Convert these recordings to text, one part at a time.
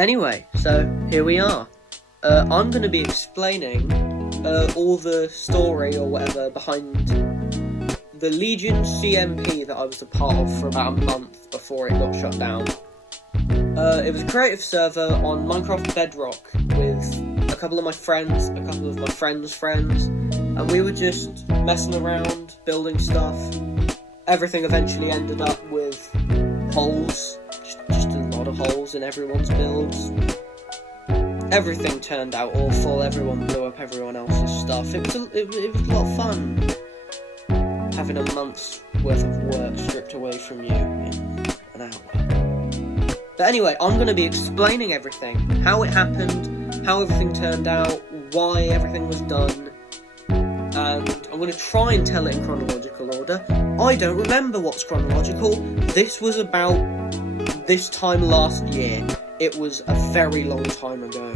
Anyway, so here we are. I'm going to be explaining all the story or whatever behind the Legion CMP that I was a part of for about a month before it got shut down. It was a creative server on Minecraft Bedrock with a couple of my friends, a couple of my friends' friends, and we were just messing around, building stuff. Everything eventually ended up with holes, just a lot of holes in everyone's builds. Everything turned out awful, everyone blew up everyone else's stuff. It was a lot of fun, having a month's worth of work stripped away from you in an hour. But anyway, I'm going to be explaining everything, how it happened, how everything turned out, why everything was done, and I'm going to try and tell it in chronological order. I don't remember what's chronological. This was about this time last year. It was a very long time ago.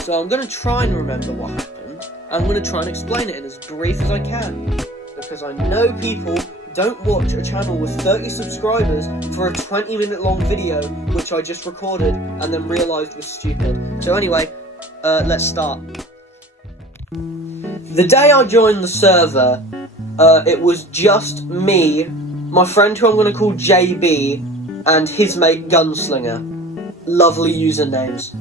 So I'm going to try and remember what happened. I'm going to try and explain it in as brief as I can, because I know people don't watch a channel with 30 subscribers for a 20-minute long video, which I just recorded and then realised was stupid. So anyway, let's start. The day I joined the server, it was just me, my friend who I'm going to call JB, and his mate Gunslinger. Lovely usernames.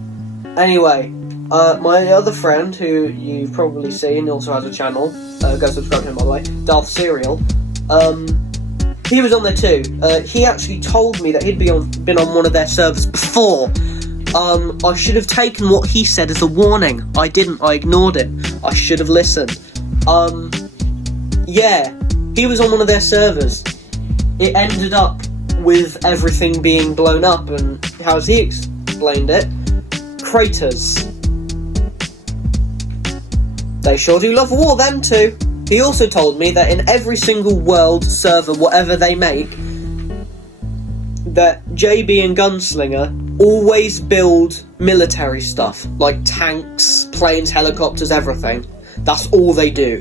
Anyway, my other friend, who you've probably seen, also has a channel, go subscribe to him by the way, Darth Cereal, he was on there too. He actually told me that he'd been on one of their servers before. I should have taken what he said as a warning. I didn't, I ignored it. I should have listened. Yeah, he was on one of their servers. It ended up with everything being blown up, and how's he explained it? Craters. They sure do love war, them too. He also told me that in every single world server, whatever they make, that JB and Gunslinger always build military stuff, like tanks, planes, helicopters, everything. That's all they do.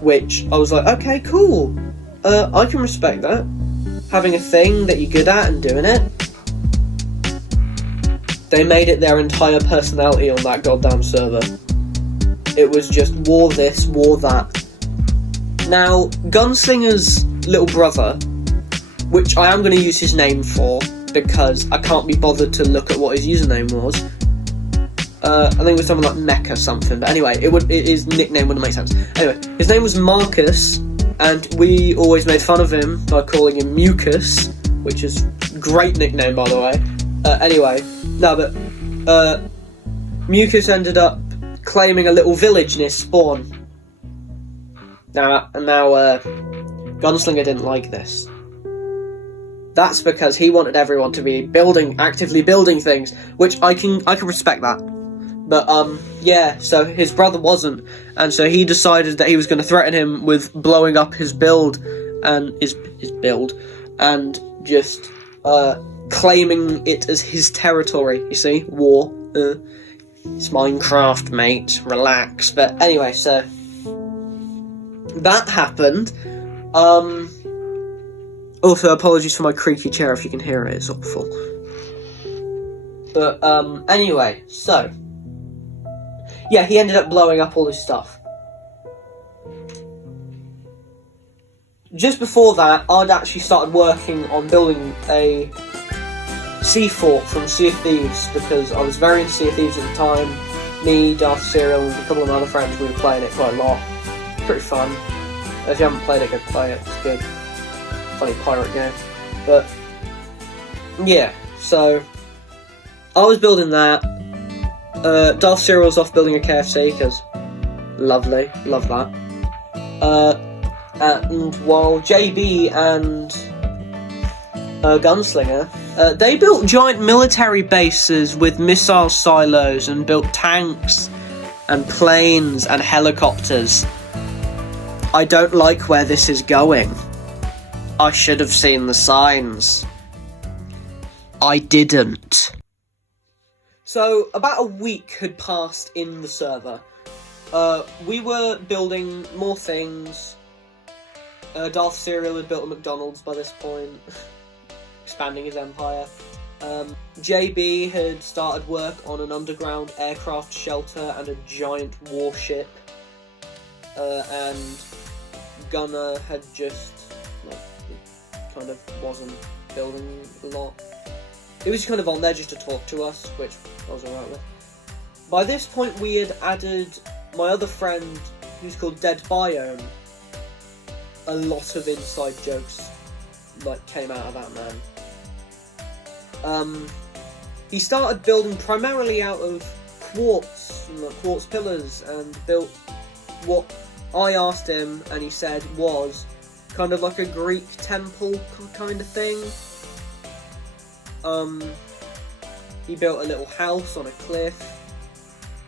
Which, I was like, okay, cool. I can respect that. Having a thing that you're good at and doing it. They made it their entire personality on that goddamn server. It was just war this, war that. Now, Gunslinger's little brother, which I am going to use his name for, because I can't be bothered to look at what his username was. I think it was something like Mecha something, but anyway, his nickname wouldn't make sense. Anyway, his name was Marcus, and we always made fun of him by calling him Mucus, which is a great nickname, by the way. Anyway, no, but Mucus ended up claiming a little village near spawn. Now, Gunslinger didn't like this. That's because he wanted everyone to be actively building things, which I can respect that. But, yeah, so his brother wasn't, and so he decided that he was going to threaten him with blowing up his build, and his build, and just, claiming it as his territory, you see? War. It's Minecraft, mate. Relax. But anyway, so that happened. Also, apologies for my creaky chair if you can hear it, it's awful. But, anyway, so yeah, he ended up blowing up all his stuff. Just before that, I'd actually started working on building a sea fort from Sea of Thieves, because I was very into Sea of Thieves at the time. Me, Darth Cereal, and a couple of my other friends, we were playing it quite a lot. Pretty fun. If you haven't played it, go play it, it's good. Funny pirate game. But yeah, so I was building that. Darth Cereal was off building a KFC, because lovely, love that. And while JB and Gunslinger, they built giant military bases with missile silos and built tanks and planes and helicopters. I don't like where this is going. I should have seen the signs. I didn't. So, about a week had passed in the server. We were building more things. Darth Cereal had built a McDonald's by this point, expanding his empire. JB had started work on an underground aircraft shelter and a giant warship, and Gunner had just, kind of wasn't building a lot. He was kind of on there just to talk to us, which I was alright with. By this point we had added my other friend, who's called Dead Biome. A lot of inside jokes came out of that man. He started building primarily out of quartz, quartz pillars, and built what I asked him, and he said was kind of like a Greek temple kind of thing. He built a little house on a cliff.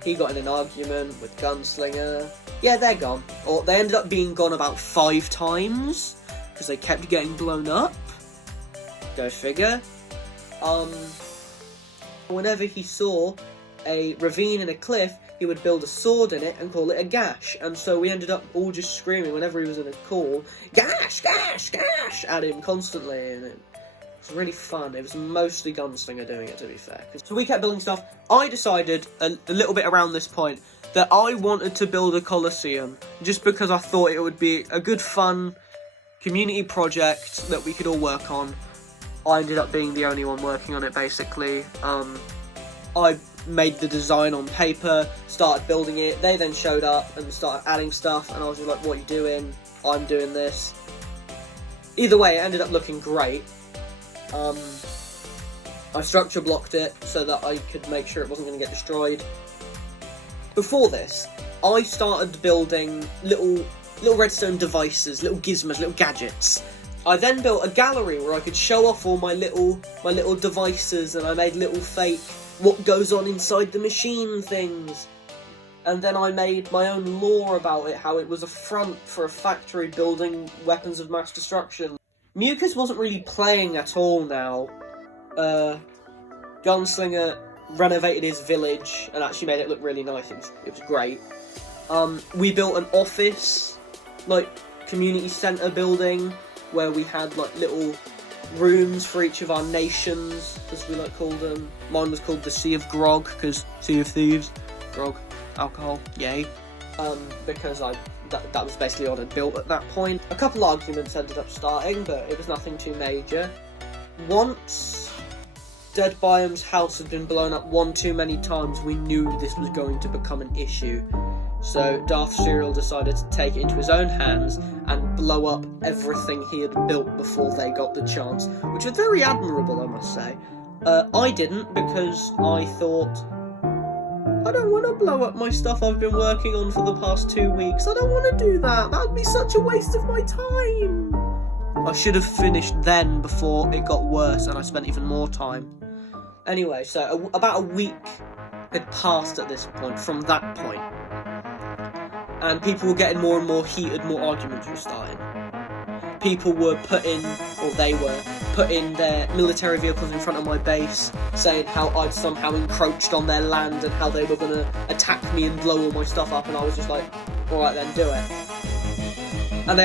He got in an argument with Gunslinger. Yeah, they're gone. Or they ended up being gone about 5 times, because they kept getting blown up. Go figure. Whenever he saw a ravine in a cliff, he would build a sword in it and call it a gash. And so we ended up all just screaming whenever he was in a call, gash, gash, gash, at him constantly. And it was really fun. It was mostly Gunslinger doing it, to be fair. So we kept building stuff. I decided a little bit around this point that I wanted to build a Colosseum, just because I thought it would be a good, fun community project that we could all work on. I ended up being the only one working on it, basically. I made the design on paper, started building it. They then showed up and started adding stuff, and I was just like, what are you doing? I'm doing this. Either way, it ended up looking great. I structure blocked it so that I could make sure it wasn't going to get destroyed. Before this, I started building little redstone devices, little gizmos, little gadgets. I then built a gallery where I could show off all my little devices, and I made little fake what goes on inside the machine things. And then I made my own lore about it, how it was a front for a factory building weapons of mass destruction. Mucus wasn't really playing at all now. Gunslinger renovated his village and actually made it look really nice. It was great. We built an office, community centre building, where we had little rooms for each of our nations, as we called them. Mine was called the Sea of Grog, because Sea of Thieves, grog, alcohol, yay. Because that was basically what I'd built at that point. A couple arguments ended up starting, but it was nothing too major. Once Dead Biome's house had been blown up one too many times, we knew this was going to become an issue. So Darth Serial decided to take it into his own hands and blow up everything he had built before they got the chance, which was very admirable, I must say. I didn't, because I thought, I don't want to blow up my stuff I've been working on for the past 2 weeks. I don't want to do that. That would be such a waste of my time. I should have finished then before it got worse and I spent even more time. Anyway, so about a week had passed at this point, from that point. And people were getting more and more heated, more arguments were starting. People were putting their military vehicles in front of my base, saying how I'd somehow encroached on their land and how they were going to attack me and blow all my stuff up, and I was just like, alright then, do it. And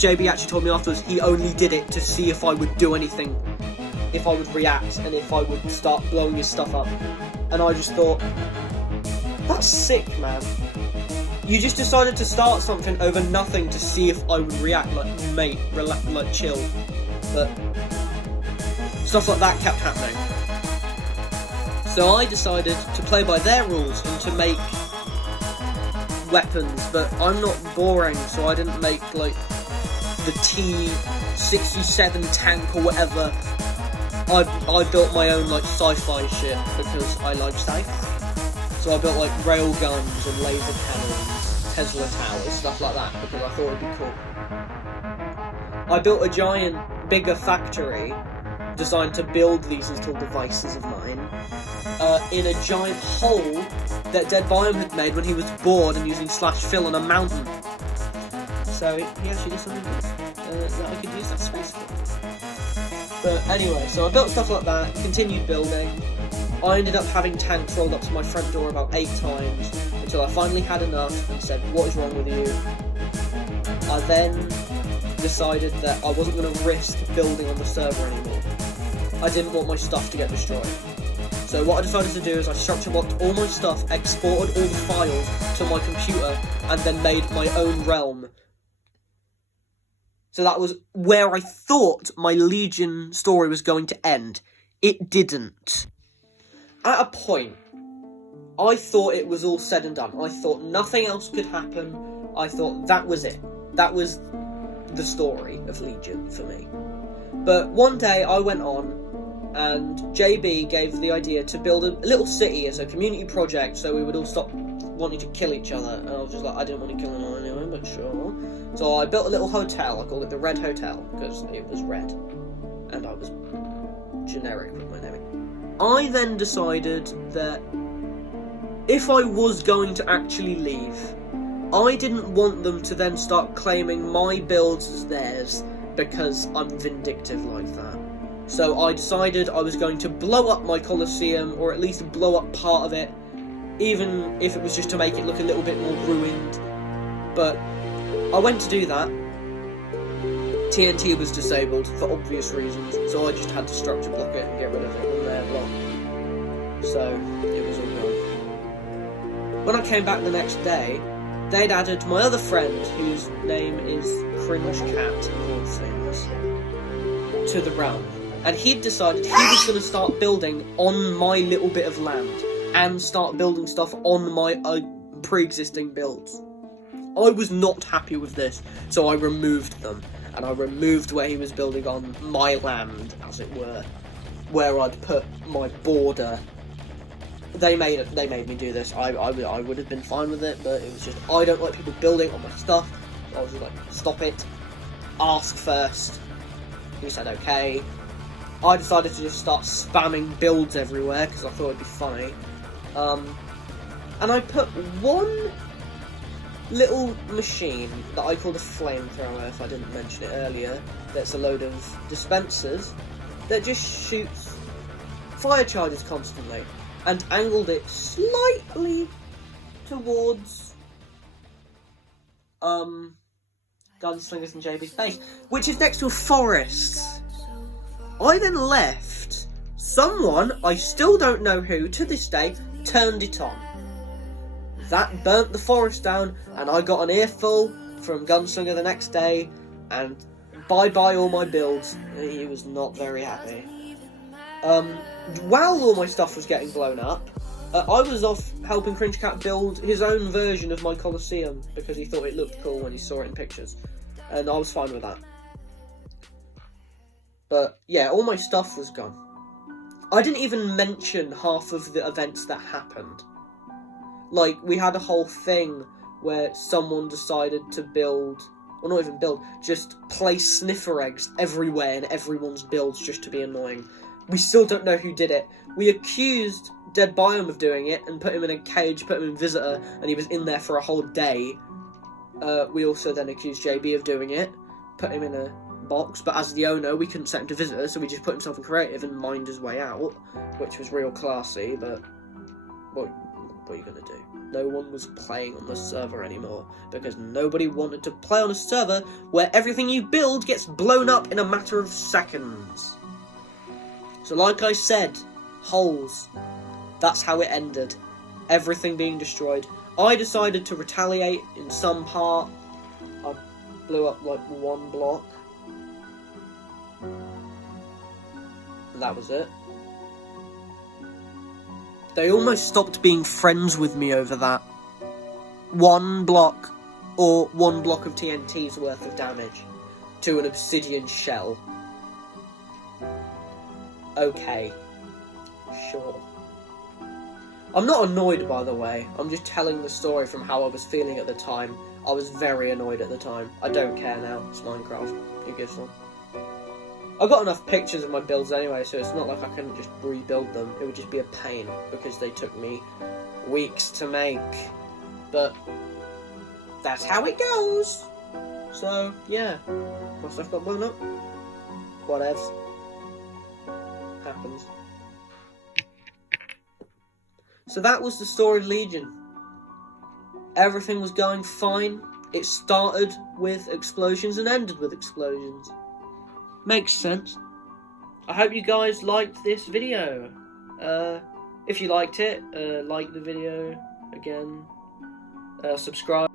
JB actually told me afterwards he only did it to see if I would do anything, if I would react, and if I would start blowing his stuff up. And I just thought, that's sick, man. You just decided to start something over nothing to see if I would react. Mate, relax, chill. But stuff like that kept happening. So I decided to play by their rules and to make weapons, but I'm not boring, so I didn't make the T-67 tank or whatever. I built my own sci-fi shit because I like sci-fi. So I built rail guns and laser cannons, Tesla towers, stuff like that, because I thought it'd be cool. I built a giant, bigger factory designed to build these little devices of mine in a giant hole that Dead Biome had made when he was bored and using /fill on a mountain. So he actually did something good that I could use that space for. But anyway, so I built stuff like that, continued building. I ended up having tanks rolled up to my front door about 8 times until I finally had enough and said, what is wrong with you? I then decided that I wasn't going to risk building on the server anymore. I didn't want my stuff to get destroyed. So what I decided to do is I structure blocked all my stuff, exported all the files to my computer, and then made my own realm. So that was where I thought my Legion story was going to end. It didn't. At a point, I thought it was all said and done. I thought nothing else could happen. I thought that was it. That was the story of Legion for me. But one day I went on, and JB gave the idea to build a little city as a community project so we would all stop wanting to kill each other. And I was just like, I didn't want to kill anyone anyway, but sure. So I built a little hotel. I called it the Red Hotel because it was red. And I was generic with my naming. I then decided that if I was going to actually leave, I didn't want them to then start claiming my builds as theirs because I'm vindictive like that. So I decided I was going to blow up my Colosseum, or at least blow up part of it, even if it was just to make it look a little bit more ruined. But I went to do that. TNT was disabled for obvious reasons, so I just had to structure block it and get rid of it on their block. So it was all gone. When I came back the next day, they'd added my other friend, whose name is Cringe Cat, of all things, to the realm. And he'd decided he was going to start building on my little bit of land, and start building stuff on my pre-existing builds. I was not happy with this, so I removed them. And I removed where he was building on my land, as it were, where I'd put my border. They made me do this. I would have been fine with it, but it was just, I don't like people building on my stuff. So I was just like, stop it. Ask first. He said okay. I decided to just start spamming builds everywhere because I thought it'd be funny. And I put one little machine that I called a flamethrower, if I didn't mention it earlier, that's a load of dispensers that just shoots fire charges constantly, and angled it slightly towards Gunslingers and JB's base, which is next to a forest. I then left. Someone, I still don't know who, to this day, turned it on. That burnt the forest down, and I got an earful from Gunslinger the next day, and bye-bye all my builds. He was not very happy. While all my stuff was getting blown up, I was off helping Cringe Cat build his own version of my Colosseum, because he thought it looked cool when he saw it in pictures, and I was fine with that. But yeah, all my stuff was gone. I didn't even mention half of the events that happened. Like, we had a whole thing where someone decided to build, or not even build, just place sniffer eggs everywhere in everyone's builds just to be annoying. We still don't know who did it. We accused Dead Biome of doing it and put him in a cage, put him in Visitor, and he was in there for a whole day. We also then accused JB of doing it, put him in a box, but as the owner, we couldn't set him to Visitor, so we just put himself in Creative and mined his way out, which was real classy, but what are you going to do? No one was playing on the server anymore, because nobody wanted to play on a server where everything you build gets blown up in a matter of seconds. So like I said, holes. That's how it ended. Everything being destroyed. I decided to retaliate in some part. I blew up like one block. And that was it. They almost stopped being friends with me over that. One block, or one block of TNT's worth of damage to an obsidian shell. Okay. Sure. I'm not annoyed, by the way. I'm just telling the story from how I was feeling at the time. I was very annoyed at the time. I don't care now. It's Minecraft. Who gives one? I've got enough pictures of my builds anyway, so it's not like I couldn't just rebuild them. It would just be a pain, because they took me weeks to make. But that's how it goes. So, yeah. My stuff got blown up. Whatevs. Happens. So that was the story of Legion. Everything was going fine. It started with explosions and ended with explosions. Makes sense. I hope you guys liked this video. If you liked it, like the video again, subscribe.